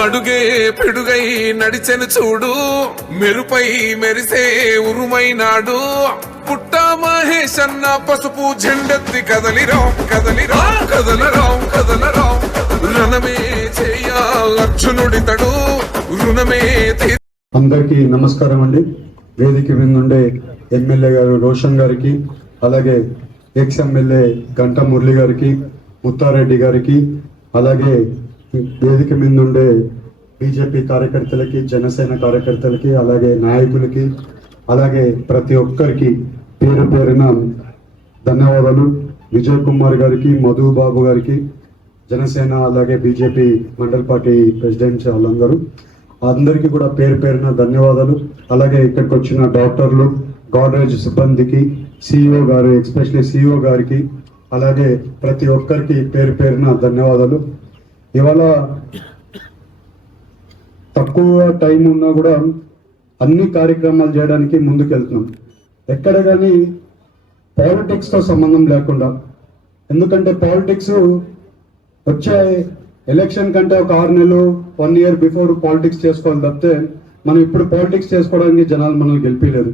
అడుగే పిడుగై నడిచెను చూడు, మెరుపై మెరిసే ఉరుమైనాడు. పుట్ట మహేష్ అన్న పసుపు జెండెత్తి కదలిరాం కదలిరాం కదలరాం కదలరాం. రుణమే చేయ అర్జునుడితడు, రుణమే. అందరికీ నమస్కారం అండి. వేదిక మీద నుండే ఎమ్మెల్యే గారు రోషన్ గారికి, అలాగే ఎక్స్ ఎమ్మెల్యే గంటా మురళి గారికి, ముత్తారెడ్డి గారికి, అలాగే వేదిక మీద నుండే బీజేపీ కార్యకర్తలకి, జనసేన కార్యకర్తలకి, అలాగే నాయకులకి, అలాగే ప్రతి ఒక్కరికి పేరు పేరున ధన్యవాదాలు. విజయ్ కుమార్ గారికి, మధు బాబు గారికి, జనసేన అలాగే బీజేపీ మండల్ పార్టీ ప్రెసిడెంట్స్ వాళ్ళందరూ అందరికీ కూడా పేరు పేరున ధన్యవాదాలు. అలాగే ఇక్కడికి వచ్చిన డాక్టర్లు, గాడ్రేజ్ సిబ్బందికి, సిఇఓ గారు, ఎస్పెషల్లీ సిఇఓ గారికి, అలాగే ప్రతి ఒక్కరికి పేరు పేరున ధన్యవాదాలు. ఇవాళ తక్కువ టైం ఉన్నా కూడా అన్ని కార్యక్రమాలు చేయడానికి ముందుకెళ్తున్నాం. ఎక్కడ కానీ పాలిటిక్స్తో సంబంధం లేకుండా, ఎందుకంటే పాలిటిక్స్ వచ్చే ఎలక్షన్ కంటే ఒక 6 నెలలు 1 ఇయర్ బిఫోర్ పాలిటిక్స్ చేసుకోవాలి తప్పితే మనం ఇప్పుడు పాలిటిక్స్ చేసుకోవడానికి జనాలు మనల్ని గెలిపించలేదు.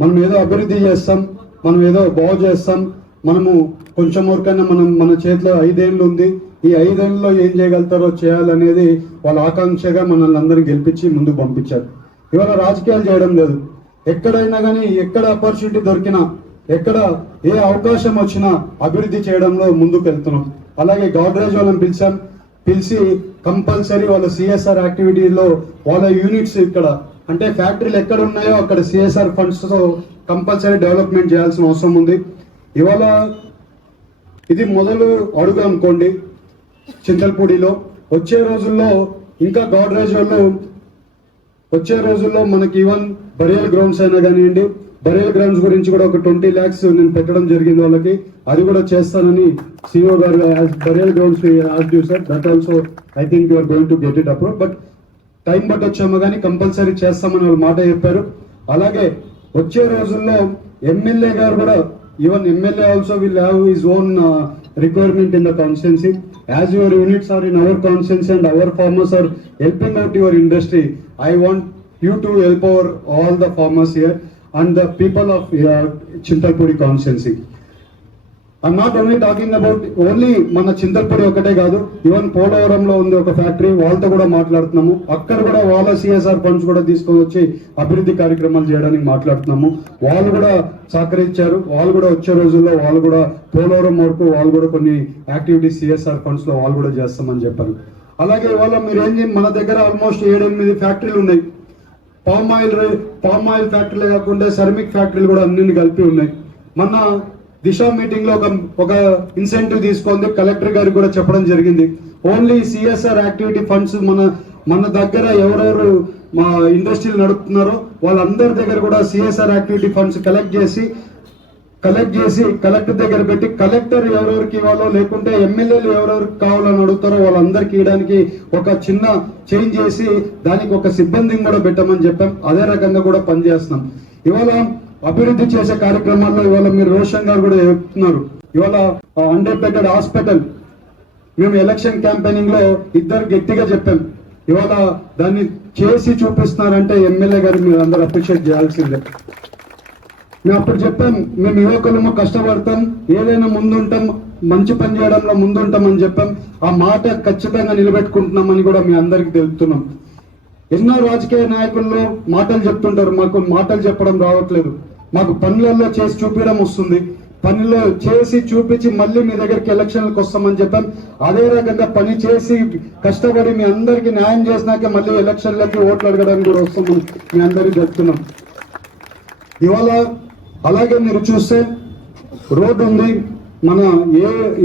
మనం ఏదో అభివృద్ధి చేస్తాం, మనం ఏదో బాగు చేస్తాం, మనము కొంచెం వరకైనా మన చేతిలో 5 ఏళ్ళు ఉంది, ఈ 5 ఏళ్ళలో ఏం చేయగలుగుతారో చేయాలనేది వాళ్ళ ఆకాంక్షగా మనల్ని అందరినీ గెలిపించి ముందుకు పంపించారు. ఇవాళ రాజకీయాలు చేయడం లేదు. ఎక్కడైనా కానీ ఎక్కడ ఆపర్చునిటీ దొరికినా, ఎక్కడ ఏ అవకాశం వచ్చినా అభివృద్ధి చేయడంలో ముందుకు వెళ్తున్నాం. అలాగే గాడ్రేజ్ వాళ్ళని పిలిచి కంపల్సరీ వాళ్ళ సిఎస్ఆర్ యాక్టివిటీలో వాళ్ళ యూనిట్స్ ఇక్కడ అంటే ఫ్యాక్టరీలు ఎక్కడ ఉన్నాయో అక్కడ సిఎస్ఆర్ ఫండ్స్తో కంపల్సరీ డెవలప్మెంట్ చేయాల్సిన అవసరం ఉంది. ఇవాళ ఇది మొదలు అడుగు అనుకోండి చింతల్పూడిలో. వచ్చే రోజుల్లో ఇంకా గాడ్రేజ్ వాళ్ళు వచ్చే రోజుల్లో మనకి ఈవెన్ బరియల్ గ్రౌండ్స్ అయినా కానివ్వండి, బరియల్ గ్రౌండ్స్ గురించి కూడా ఒక 20 lakhs నేను పెట్టడం జరిగింది వాళ్ళకి. అది కూడా చేస్తానని సిఇఓ గారు burial grounds sir, that also I think you are going to get it approve. But time బట్టి వచ్చామో కానీ కంపల్సరీ చేస్తామని వాళ్ళు మాట చెప్పారు. అలాగే వచ్చే రోజుల్లో ఎమ్మెల్యే గారు కూడా, even MLA also will have his own requirement in the constituency. As your units are in our constituency and our farmers are helping out your industry, I want you to help our all the farmers here and the people of Chintalpuri constituency. I'm not only talking about only మన చింతల్పూడి ఒకటే కాదు, even పోలవరంలో ఉంది ఒక factory, వాళ్ళతో కూడా మాట్లాడుతున్నాము. అక్కడ కూడా వాళ్ళ సిఎస్ఆర్ ఫండ్స్ కూడా తీసుకొని వచ్చి అభివృద్ధి కార్యక్రమాలు చేయడానికి మాట్లాడుతున్నాము. వాళ్ళు కూడా సహకరించారు. వాళ్ళు కూడా వచ్చే రోజుల్లో వాళ్ళు కూడా పోలవరం వరకు వాళ్ళు కూడా కొన్ని యాక్టివిటీస్ సిఎస్ఆర్ ఫండ్స్ లో వాళ్ళు కూడా చేస్తామని చెప్పారు. అలాగే ఇవాళ మీరు మన దగ్గర ఆల్మోస్ట్ 7-8 ఫ్యాక్టరీలు ఉన్నాయి. పామ్ ఆయిల్ ఫ్యాక్టరీలే కాకుండా సెరమిక్ ఫ్యాక్టరీలు కూడా అన్ని కలిపి ఉన్నాయి. మొన్న దిశ మీటింగ్ లో ఒక ఇన్సెంటివ్ తీసుకుంది, కలెక్టర్ గారికి కూడా చెప్పడం జరిగింది. ఓన్లీ సిఎస్ఆర్ యాక్టివిటీ ఫండ్స్ మన దగ్గర ఎవరెవరు మా ఇండస్ట్రీలు నడుపుతున్నారో వాళ్ళందరి దగ్గర కూడా సిఎస్ఆర్ యాక్టివిటీ ఫండ్స్ కలెక్ట్ చేసి కలెక్టర్ దగ్గర పెట్టి, కలెక్టర్ ఎవరెవరికి ఇవ్వాలో లేకుంటే ఎమ్మెల్యేలు ఎవరెవరికి కావాలని అడుగుతారో వాళ్ళందరికి ఇవ్వడానికి ఒక చిన్న చేంజ్ చేసి దానికి ఒక సిబ్బందిని కూడా పెట్టమని చెప్పాం. అదే రకంగా కూడా పనిచేస్తున్నాం. ఇవాళ అభివృద్ధి చేసే కార్యక్రమాల్లో ఇవాళ మీరు రోషన్ గారు కూడా చెప్తున్నారు. ఇవాళ 100 bedded హాస్పిటల్ మేము ఎలక్షన్ క్యాంపెయినింగ్ లో ఇద్దరు గట్టిగా చెప్పాం. ఇవాళ దాన్ని చేసి చూపిస్తున్నారంటే ఎమ్మెల్యే గారు మీరు అందరూ అప్రిషియేట్ చేయాల్సిందే. మేము అప్పుడు చెప్పాం, మేము యువకులము కష్టపడతాం, ఏదైనా ముందుంటాం, మంచి పని చేయడంలో ముందుంటామని చెప్పాం. ఆ మాట ఖచ్చితంగా నిలబెట్టుకుంటున్నామని కూడా మీ అందరికి తెలుపుతున్నాం. ఎన్నో రాజకీయ నాయకుల్లో మాటలు చెప్తుంటారు, మాకు మాటలు చెప్పడం రావట్లేదు, మాకు పనులలో చేసి చూపించడం వస్తుంది, పనిలో చేసి చూపించి మళ్ళీ మీ దగ్గరికి ఎలక్షన్లకు వస్తామని చెప్పాం. అదే రకంగా పని చేసి కష్టపడి మీ అందరికి న్యాయం చేసినాక మళ్ళీ ఎలక్షన్లకి ఓట్లు అడగడానికి కూడా వస్తామని మీ అందరికి చెప్తున్నాం. ఇవాళ అలాగే మీరు చూస్తే రోడ్డు ఉంది, మన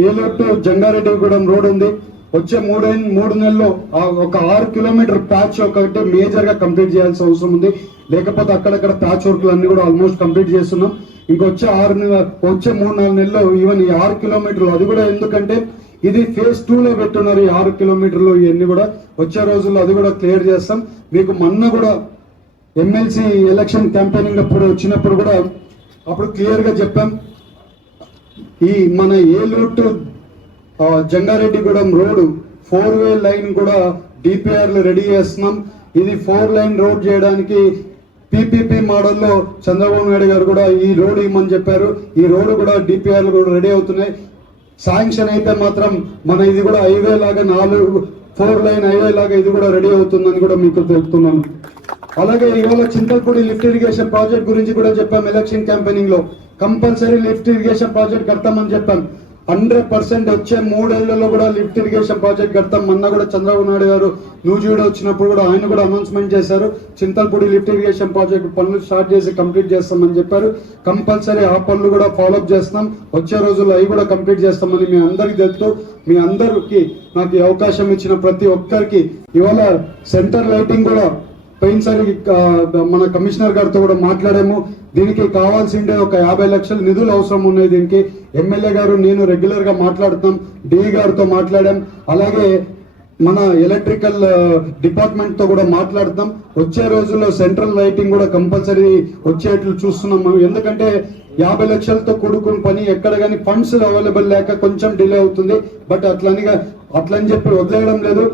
ఏలూరు జంగారెడ్డిగూడెం రోడ్ ఉంది. వచ్చే 3 నెలల్లో ఒక 6 కిలోమీటర్ ప్యాచ్ ఒకటి మేజర్ గా కంప్లీట్ చేయాల్సిన అవసరం ఉంది. లేకపోతే అక్కడక్కడ ప్యాచ్ వర్క్లు అన్ని కూడా ఆల్మోస్ట్ కంప్లీట్ చేస్తున్నాం. ఇంకొచ్చే 3-4 నెలల్లో ఈవెన్ ఈ 6 కిలోమీటర్లు, అది కూడా ఎందుకంటే ఇది phase 2 లో పెట్టున్నారు. ఈ 6 కిలోమీటర్లు ఇవన్నీ కూడా వచ్చే రోజుల్లో అది కూడా క్లియర్ చేస్తాం. మీకు మొన్న కూడా ఎమ్మెల్సీ ఎలక్షన్ క్యాంపెయినింగ్ అప్పుడు వచ్చినప్పుడు కూడా అప్పుడు క్లియర్ గా చెప్పాం, ఈ మన Eluru to Jangareddygudem road 4-way line కూడా డిపిఆర్లు రెడీ చేస్తున్నాం. ఇది 4 లైన్ రోడ్ చేయడానికి పీపీపీ మోడల్లో చంద్రబాబు నాయుడు గారు కూడా ఈ రోడ్ ఇవ్వమని చెప్పారు. ఈ రోడ్డు కూడా డిపిఆర్లు కూడా రెడీ అవుతున్నాయి. శాంక్షన్ అయితే మాత్రం మన ఇది కూడా హైవే లాగా 4 లైన్ హైవే లాగా ఇది కూడా రెడీ అవుతుందని కూడా మీకు తెలుపుతున్నాను. అలాగే ఇవాళ చింతల్పూడి లిఫ్ట్ ఇరిగేషన్ ప్రాజెక్ట్ గురించి కూడా చెప్పాం. ఎలక్షన్ క్యాంపెయినింగ్ లో కంపల్సరీ లిఫ్ట్ ఇరిగేషన్ ప్రాజెక్ట్ కడతామని చెప్పాం. 100% వచ్చే 3 ఏళ్లలో కూడా లిఫ్ట్ ఇరిగేషన్ ప్రాజెక్ట్ కడతాం. మొన్న కూడా చంద్రబాబు నాయుడు గారు నూజివీడు వచ్చినప్పుడు కూడా ఆయన కూడా అనౌన్స్మెంట్ చేశారు. చింతల్పూడి లిఫ్ట్ ఇరిగేషన్ ప్రాజెక్ట్ పనులు స్టార్ట్ చేసి కంప్లీట్ చేస్తామని చెప్పారు. కంపల్సరీ ఆ పనులు కూడా ఫాలోఅప్ చేస్తాం. వచ్చే రోజుల్లో అవి కూడా కంప్లీట్ చేస్తామని మీ అందరికి తెలుస్తూ, మీ అందరికి నాకు ఈ అవకాశం ఇచ్చిన ప్రతి ఒక్కరికి ఇవాళ సెంటర్ లైటింగ్ కూడా పోయినసారి మన కమిషనర్ గారితో కూడా మాట్లాడాము. దీనికి కావాల్సిందే ఒక 50 లక్షల నిధులు అవసరం ఉన్నాయి. దీనికి ఎమ్మెల్యే గారు నేను రెగ్యులర్ గా మాట్లాడుతాం. డిఈ గారితో మాట్లాడాం. అలాగే మన ఎలక్ట్రికల్ డిపార్ట్మెంట్ తో కూడా మాట్లాడతాం. వచ్చే రోజుల్లో సెంట్రల్ లైటింగ్ కూడా కంపల్సరీ వచ్చేట్లు చూస్తున్నాము. ఎందుకంటే 50 లక్షలతో కూడుకున్న పని ఎక్కడ కానీ ఫండ్స్ అవైలబుల్ లేక కొంచెం డిలే అవుతుంది. బట్ అట్లని చెప్పి వదిలేయడం లేదు.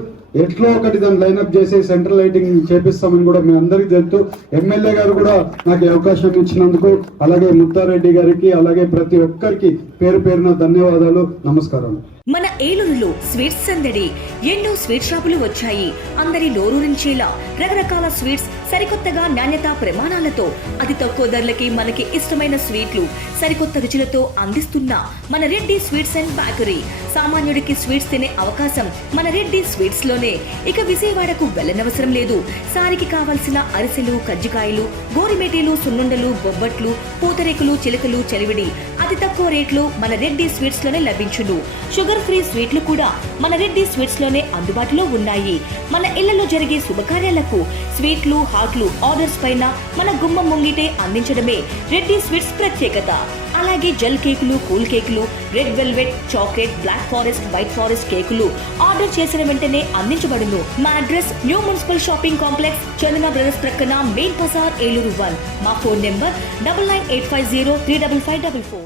ఎట్లో ఒకటి దాన్ని లైన్అప్ చేసి సెంట్రల్ లైటింగ్ చేపిస్తామని కూడా మీ అందరికి తెలుస్తూ, ఎమ్మెల్యే గారు కూడా నాకు అవకాశం ఇచ్చినందుకు, అలాగే ముత్తారెడ్డి గారికి, అలాగే ప్రతి ఒక్కరికి పేరు పేరున ధన్యవాదాలు, నమస్కారం. మన ఏలూరులో స్వీట్స్ సందడి. ఎన్నో స్వీట్ షాపులు వచ్చాయి. అందరి నోరూరించేలా రకరకాల స్వీట్స్ సరికొత్తగా నాణ్యతా ప్రమాణాలతో అతి తక్కువ ధరలకి మనకి ఇష్టమైన స్వీట్లు సరికొత్త రుచులతో అందిస్తున్న మన రెడ్డి స్వీట్స్ అండ్ బేకరీ. సామాన్యుడికి స్వీట్స్ తినే అవకాశం మన రెడ్డి స్వీట్స్ లోనే. ఇక విజయవాడకు వెళ్ళనవసరం లేదు. సారికి కావలసిన అరిసెలు, కజ్జికాయలు, గోరిమేటీలు, సున్నుండలు, బొబ్బట్లు, పూతరేకులు, చిలకలు, చలివిడి అతి తక్కువ రేట్లు మన రెడ్డి స్వీట్స్ లోనే లభించును. షుగర్ ఫ్రీ స్వీట్లు కూడా మన రెడ్డి స్వీట్స్ లోనే అందుబాటులో ఉన్నాయి. మన ఇళ్లలో జరిగే శుభకార్యాలకు స్వీట్లు, హాట్లు ఆర్డర్స్ పైన మన గుమ్మం ముంగిటే అందించడమే రెడ్డి స్వీట్స్ ప్రత్యేకత. అలాగే జెల్ కేకులు, కూల్ కేకులు, red velvet, chocolate, black forest, white forest కేకులు ఆర్డర్ చేసిన వెంటనే అందించబడును. మా address new municipal shopping complex, Chandana brothers ప్రక్కన, మెయిన్ బజార్, ఏలూరు 1. మా ఫోన్ నెంబర్ 9985035554.